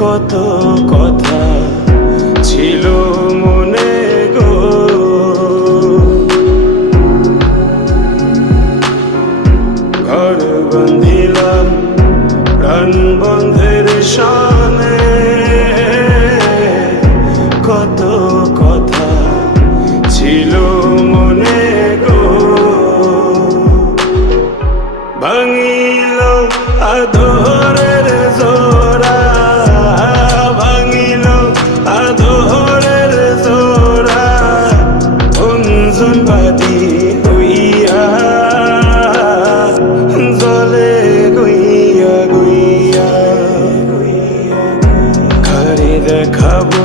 কত কথা ছিল মনে গো, ঘর বাঁধিলাম প্রাণ বন্ধের শানে, কত কথা ছিল মনে গো, ভাঙিল আদরের জোড়া, ভাঙিল আদরের জোড়া, অঞ্জন বাদী হইয়া জলে গইয়া গইয়া, কারে দেখাবো